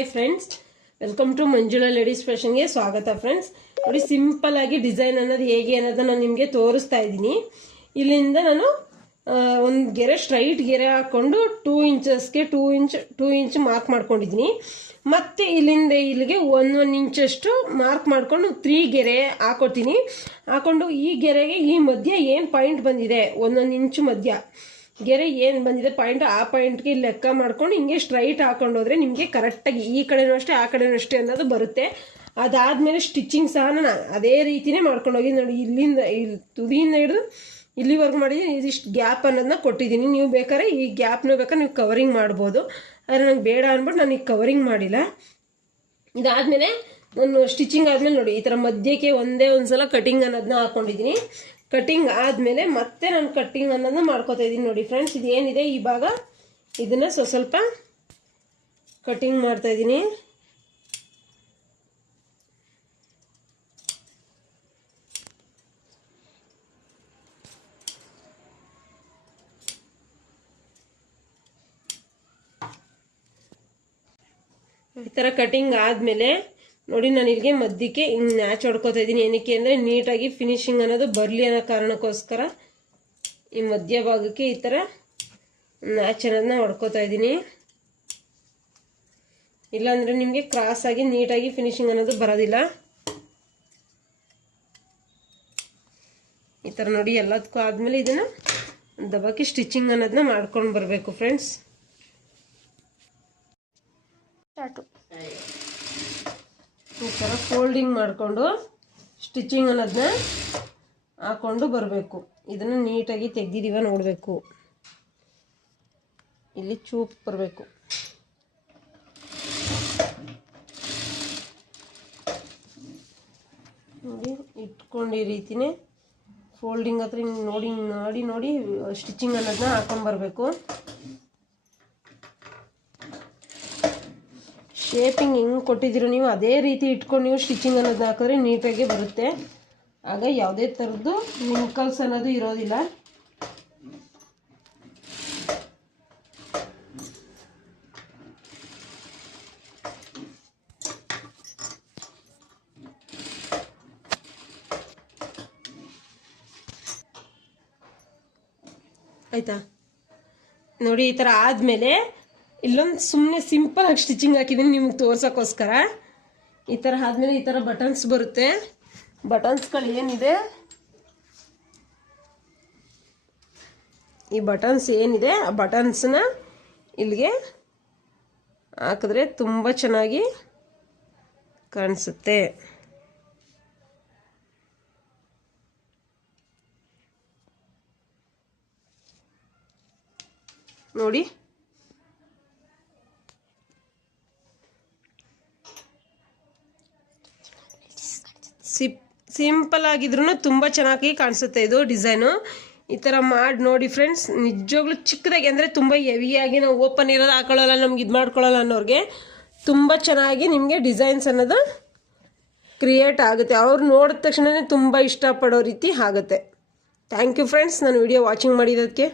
Hi friends, welcome to Manjula ladies ಫ್ಯಾಷನ್ಗೆ ಸ್ವಾಗತ friends. ನೋಡಿ, ಸಿಂಪಲ್ ಆಗಿ ಡಿಸೈನ್ ಅನ್ನೋದು ಹೇಗೆ ಅನ್ನೋದನ್ನ ನಾನು ನಿಮಗೆ ತೋರಿಸ್ತಾ ಇದ್ದೀನಿ. ಇಲ್ಲಿಂದ ನಾನು ಒಂದು ಗೆರೆ ಸ್ಟ್ರೈಟ್ ಗೆರೆ ಹಾಕ್ಕೊಂಡು 2 ಇಂಚಸ್ಗೆ 2 ಇಂಚ್ ಮಾರ್ಕ್ ಮಾಡ್ಕೊಂಡಿದ್ದೀನಿ. ಮತ್ತೆ ಇಲ್ಲಿಂದ ಇಲ್ಲಿಗೆ 1 ಇಂಚಷ್ಟು ಮಾರ್ಕ್ ಮಾಡ್ಕೊಂಡು 3 ಗೆರೆ ಹಾಕೊಂಡು ಈ ಗೆರೆಗೆ ಈ ಮಧ್ಯ ಏನು ಪಾಯಿಂಟ್ ಬಂದಿದೆ 1 ಇಂಚು ಮಧ್ಯ ಗೆರೆ ಏನು ಬಂದಿದೆ ಪಾಯಿಂಟ್, ಆ ಪಾಯಿಂಟ್ಗೆ ಲೆಕ್ಕ ಮಾಡ್ಕೊಂಡು ಹಿಂಗೆ ಸ್ಟ್ರೈಟ್ ಹಾಕೊಂಡು ಹೋದ್ರೆ ನಿಮಗೆ ಕರೆಕ್ಟಾಗಿ ಈ ಕಡೆನೂ ಅಷ್ಟೇ ಆ ಕಡೆನೂ ಅಷ್ಟೇ ಅನ್ನೋದು ಬರುತ್ತೆ. ಅದಾದಮೇಲೆ ಸ್ಟಿಚಿಂಗ್ ಸಹ ನಾನು ಅದೇ ರೀತಿಯೇ ಮಾಡ್ಕೊಂಡೋಗಿ ನೋಡಿ, ಇಲ್ಲಿಂದ ತುದಿಯಿಂದ ಹಿಡಿದು ಇಲ್ಲಿವರೆಗೂ ಮಾಡಿದ್ದೀನಿ. ಇದಿಷ್ಟು ಗ್ಯಾಪ್ ಅನ್ನೋದನ್ನ ಕೊಟ್ಟಿದ್ದೀನಿ. ನೀವು ಬೇಕಾದ್ರೆ ಈ ಗ್ಯಾಪ್ನ ಬೇಕಾದ್ರೆ ನೀವು ಕವರಿಂಗ್ ಮಾಡ್ಬೋದು. ಆದರೆ ನಂಗೆ ಬೇಡ ಅಂದ್ಬಿಟ್ಟು ನಾನು ಈಗ ಕವರಿಂಗ್ ಮಾಡಿಲ್ಲ. ಇದಾದಮೇಲೆ ನಾನು ಸ್ಟಿಚಿಂಗ್ ಆದಮೇಲೆ ನೋಡಿ, ಈ ಥರ ಮಧ್ಯಕ್ಕೆ ಒಂದೇ ಸಲ ಕಟಿಂಗ್ ಅನ್ನೋದನ್ನ ಹಾಕೊಂಡಿದ್ದೀನಿ. ಕಟಿಂಗ್ ಆದಮೇಲೆ ಮತ್ತೆ ನಾನು ಕಟ್ಟಿಂಗ್ ಅನ್ನೋದನ್ನ ಮಾಡ್ಕೋತಾ ಇದ್ದೀನಿ. ನೋಡಿ ಫ್ರೆಂಡ್ಸ್, ಇದೇನಿದೆ ಈ ಭಾಗ ಇದನ್ನು ಸ್ವಲ್ಪ ಕಟಿಂಗ್ ಮಾಡ್ತಾ ಇದ್ದೀನಿ. ಈ ಥರ ಕಟಿಂಗ್ ಆದಮೇಲೆ ನೋಡಿ, ನಾನು ಇಲ್ಲಿಗೆ ಮಧ್ಯಕ್ಕೆ ಹಿಂಗೆ ನ್ಯಾಚ್ ಹೊಡ್ಕೋತಾ ಇದ್ದೀನಿ. ಏನಕ್ಕೆ ಅಂದರೆ ನೀಟಾಗಿ ಫಿನಿಶಿಂಗ್ ಅನ್ನೋದು ಬರಲಿ ಅನ್ನೋ ಕಾರಣಕ್ಕೋಸ್ಕರ ಈ ಮಧ್ಯ ಭಾಗಕ್ಕೆ ಈ ಥರ ನ್ಯಾಚ್ ಅನ್ನೋದನ್ನ ಹೊಡ್ಕೋತಾ ಇದ್ದೀನಿ. ಇಲ್ಲಾಂದರೆ ನಿಮಗೆ ಕ್ರಾಸಾಗಿ ನೀಟಾಗಿ ಫಿನಿಶಿಂಗ್ ಅನ್ನೋದು ಬರೋದಿಲ್ಲ. ಈ ಥರ ನೋಡಿ ಎಲ್ಲದಕ್ಕೂ ಆದಮೇಲೆ ಇದನ್ನು ದಬಾಕಿ ಸ್ಟಿಚಿಂಗ್ ಅನ್ನೋದನ್ನ ಮಾಡ್ಕೊಂಡು ಬರಬೇಕು ಫ್ರೆಂಡ್ಸ್. ಈ ಥರ ಫೋಲ್ಡಿಂಗ್ ಮಾಡಿಕೊಂಡು ಸ್ಟಿಚಿಂಗ್ ಅನ್ನೋದನ್ನ ಹಾಕೊಂಡು ಬರಬೇಕು. ಇದನ್ನು ನೀಟಾಗಿ ತೆಗ್ದಿದ್ದೀವ ನೋಡಬೇಕು. ಇಲ್ಲಿ ಚೂಪ್ ಬರಬೇಕು. ನೋಡಿ, ಇಟ್ಕೊಂಡು ಈ ರೀತಿನೇ ಫೋಲ್ಡಿಂಗ್ ಹತ್ರ ಹಿಂಗೆ ನೋಡಿ ಸ್ಟಿಚಿಂಗ್ ಅನ್ನೋದನ್ನ ಹಾಕೊಂಡು ಬರಬೇಕು. ಶೇಪಿಂಗ್ ಹೆಂಗೆ ಕೊಟ್ಟಿದ್ದೀರೋ ನೀವು ಅದೇ ರೀತಿ ಇಟ್ಕೊಂಡು ನೀವು ಸ್ಟಿಚಿಂಗ್ ಅನ್ನೋದನ್ನ ಹಾಕಿದ್ರೆ ನೀಟಾಗಿ ಬರುತ್ತೆ. ಆಗ ಯಾವುದೇ ಥರದ್ದು ರಿಂಕಲ್ಸ್ ಅನ್ನೋದು ಇರೋದಿಲ್ಲ. ಆಯಿತಾ? ನೋಡಿ, ಈ ಥರ ಆದಮೇಲೆ ಇಲ್ಲೊಂದು ಸುಮ್ಮನೆ ಸಿಂಪಲ್ ಆಗಿ ಸ್ಟಿಚಿಂಗ್ ಹಾಕಿದ್ದೀನಿ ನಿಮ್ಗೆ ತೋರ್ಸೋಕ್ಕೋಸ್ಕರ. ಈ ಥರ ಆದಮೇಲೆ ಈ ಥರ ಬಟನ್ಸ್ ಬರುತ್ತೆ. ಬಟನ್ಸ್ಗಳು ಏನಿದೆ, ಈ ಬಟನ್ಸ್ ಏನಿದೆ ಆ ಬಟನ್ಸ್ನ ಇಲ್ಲಿಗೆ ಹಾಕಿದ್ರೆ ತುಂಬ ಚೆನ್ನಾಗಿ ಕಾಣಿಸುತ್ತೆ. ನೋಡಿ, ಸಿಂಪಲ್ ಆಗಿದ್ರೂ ತುಂಬ ಚೆನ್ನಾಗಿ ಕಾಣಿಸುತ್ತೆ ಇದು ಡಿಸೈನು. ಈ ಥರ ಮಾಡಿ ನೋಡಿ ಫ್ರೆಂಡ್ಸ್. ನಿಜವಾಗ್ಲೂ ಚಿಕ್ಕದಾಗಿ ಅಂದರೆ ತುಂಬ ಹೆವಿಯಾಗಿ ನಾವು ಓಪನ್ ಇರೋದು ಹಾಕೊಳ್ಳಲ್ಲ, ನಮ್ಗೆ ಇದು ಮಾಡ್ಕೊಳ್ಳಲ್ಲ ಅನ್ನೋರಿಗೆ ತುಂಬ ಚೆನ್ನಾಗಿ ನಿಮಗೆ ಡಿಸೈನ್ಸ್ ಅನ್ನೋದು ಕ್ರಿಯೇಟ್ ಆಗುತ್ತೆ. ಅವ್ರು ನೋಡಿದ ತಕ್ಷಣವೇ ತುಂಬ ಇಷ್ಟಪಡೋ ರೀತಿ ಆಗುತ್ತೆ. ಥ್ಯಾಂಕ್ ಯು ಫ್ರೆಂಡ್ಸ್, ನಾನು ವಿಡಿಯೋ ವಾಚಿಂಗ್ ಮಾಡಿದ್ದಕ್ಕೆ.